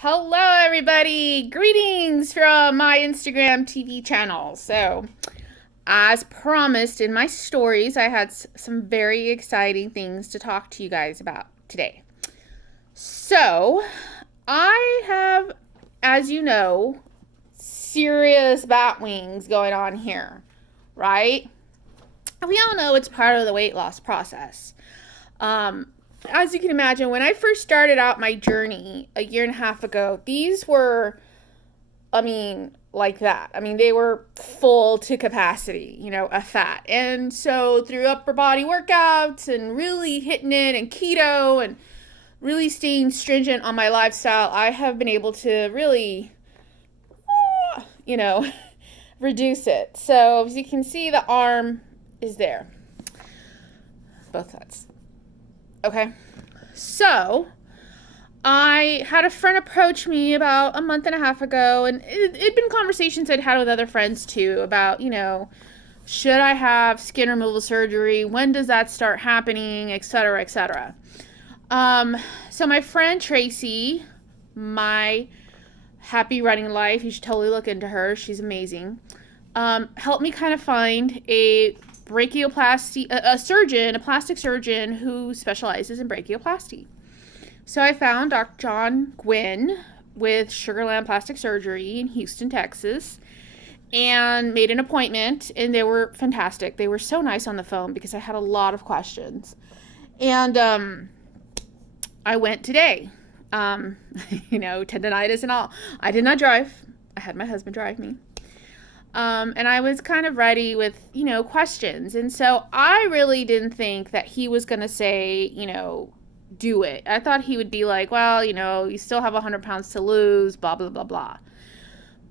Hello, everybody. Greetings from my Instagram TV channel. So, as promised in my stories, I had some very exciting things to talk to you guys about today. So, I have, as you know, serious bat wings going on here, right? We all know it's part of the weight loss process. Um, as you can imagine, when I first started out my journey a year and a half ago, these were, like that. They were full to capacity, a fat. And so through upper body workouts and really hitting it and keto and really staying stringent on my lifestyle, I have been able to really, you know, reduce it. So as you can see, the arm is there. Both sides. Okay. So, I had a friend approach me about a month and a half ago, and it'd been conversations I'd had with other friends too about, should I have skin removal surgery? When does that start happening? Et cetera, et cetera. So my friend Tracy, my happy running life, you should totally look into her. She's amazing. Helped me kind of find a brachioplasty, a plastic surgeon who specializes in brachioplasty. So I found Dr. John Gwynn with Sugarland Plastic Surgery in Houston, Texas, and made an appointment, and they were fantastic. They were so nice on the phone because I had a lot of questions. And I went today. Tendonitis and all. I did not drive. I had my husband drive me. And I was kind of ready with, questions. And so I really didn't think that he was going to say, do it. I thought he would be like, well, you still have 100 pounds to lose, blah, blah, blah, blah.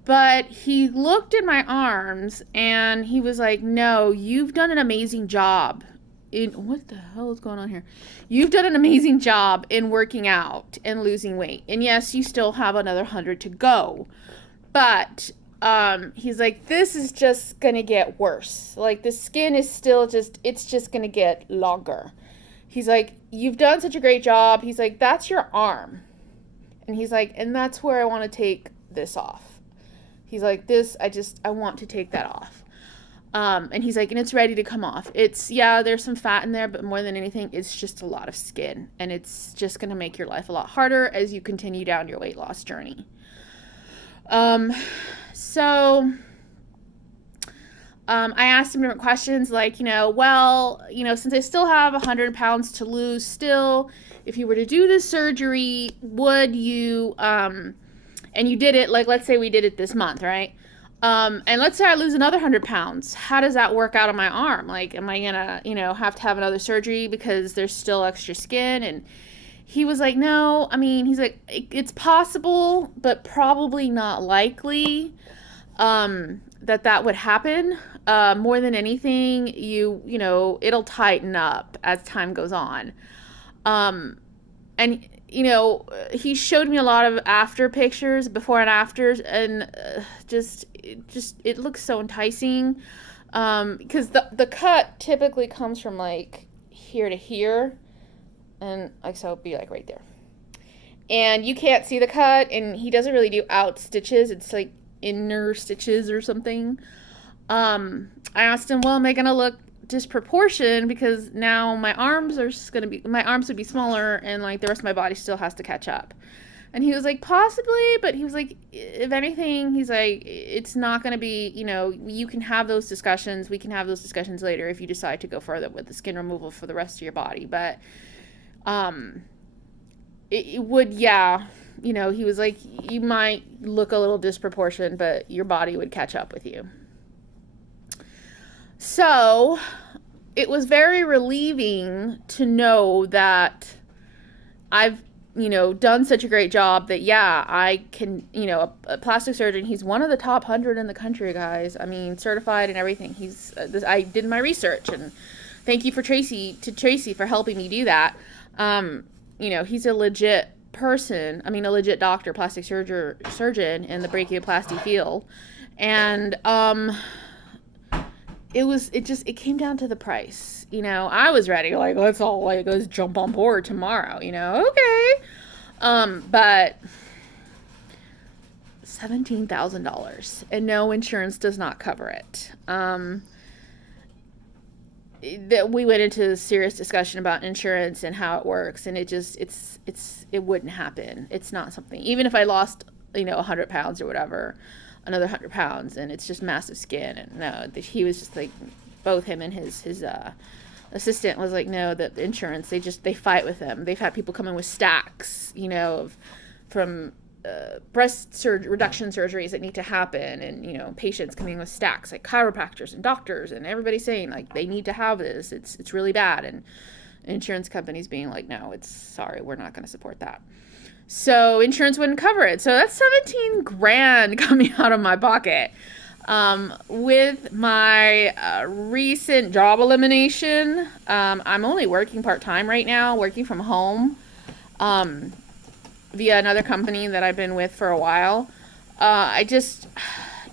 But he looked at my arms and he was like, no, you've done an amazing job. What the hell is going on here? You've done an amazing job in working out and losing weight. And yes, you still have another 100 to go. But he's like, this is just gonna get worse. Like, the skin is still it's just gonna get longer. He's like, you've done such a great job. He's like, that's your arm. And he's like, and that's where I want to take this off. He's like, I want to take that off. And he's like, and it's ready to come off. There's some fat in there, but more than anything, it's just a lot of skin. And it's just gonna make your life a lot harder as you continue down your weight loss journey. So I asked him different questions like, since I still have 100 pounds to lose still, if you were to do this surgery, would you, and you did it, like, let's say we did it this month, right? And let's say I lose another 100 pounds. How does that work out on my arm? Like, am I gonna, have to have another surgery because there's still extra skin? And he was like, no, he's like, it's possible, but probably not likely that would happen. More than anything, it'll tighten up as time goes on. And, he showed me a lot of after pictures, before and afters, and it looks so enticing. Because the cut typically comes from like here to here. And like, so it'd be like right there. And you can't see the cut, and he doesn't really do out stitches. It's like inner stitches or something. I asked him, well, am I going to look disproportioned because now my arms would be smaller and like the rest of my body still has to catch up. And he was like, possibly, but he was like, if anything, he's like, it's not going to be, you can have those discussions. We can have those discussions later if you decide to go further with the skin removal for the rest of your body. But it would, he was like, you might look a little disproportionate, but your body would catch up with you. So it was very relieving to know that I've, done such a great job that, I can, a plastic surgeon, he's one of the top 100 in the country, guys. Certified and everything. I did my research, and thank you to Tracy for helping me do that. He's a legit person. A legit doctor, plastic surgeon in the brachioplasty field. And, it came down to the price. I was ready, like, let's jump on board tomorrow, okay. But $17,000, and no, insurance does not cover it. That we went into a serious discussion about insurance and how it works, and it wouldn't happen. It's not something, even if I lost 100 pounds or whatever, another 100 pounds, and it's just massive skin. And no, he was just like, both him and his assistant was like, no, the insurance, they fight with them. They've had people come in with stacks, from breast reduction surgeries that need to happen, and patients coming with stacks, like chiropractors and doctors, and everybody saying like they need to have this. It's really bad, and insurance companies being like, no, sorry, we're not going to support that. So insurance wouldn't cover it. So that's 17 grand coming out of my pocket. With my recent job elimination, I'm only working part-time right now, working from home, via another company that I've been with for a while. I just,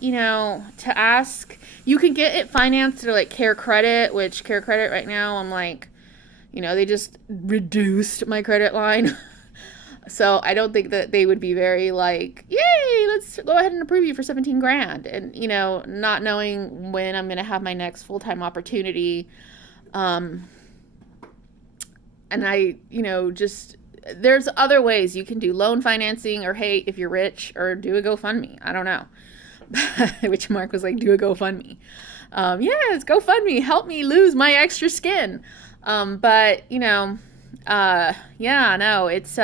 to ask, you can get it financed through like Care Credit, which Care Credit right now, I'm like, they just reduced my credit line. So I don't think that they would be very like, yay, let's go ahead and approve you for 17 grand. And, not knowing when I'm going to have my next full-time opportunity. And I, there's other ways you can do loan financing, or hey, if you're rich, or do a GoFundMe. I don't know. Which Mark was like, do a GoFundMe. Yes, GoFundMe, help me lose my extra skin. But, no, it's,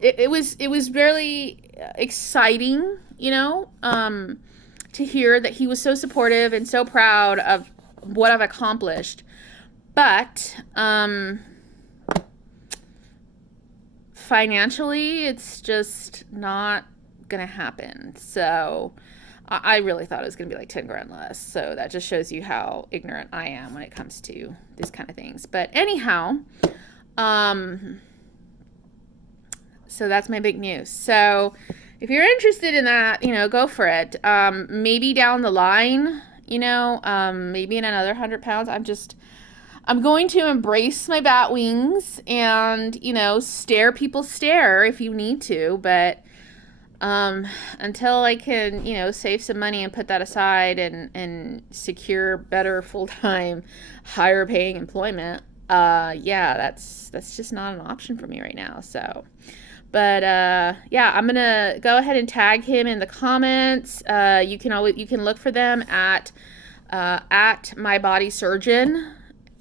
it was really exciting, to hear that he was so supportive and so proud of what I've accomplished. But, financially, it's just not gonna happen. So I really thought it was gonna be like 10 grand less. So that just shows you how ignorant I am when it comes to these kind of things. But anyhow, so that's my big news. So if you're interested in that, go for it. Maybe down the line, maybe in another 100 pounds, I'm going to embrace my bat wings and, people stare if you need to. But until I can, save some money and put that aside and secure better full-time, higher paying employment, that's just not an option for me right now. So, but I'm going to go ahead and tag him in the comments. You can look for them at My Body Surgeon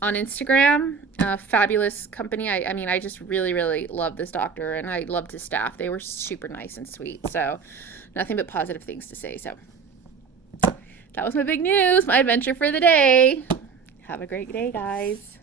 on Instagram. Fabulous company. I just really, really love this doctor, and I loved his staff. They were super nice and sweet. So nothing but positive things to say. So that was my big news, my adventure for the day. Have a great day, guys.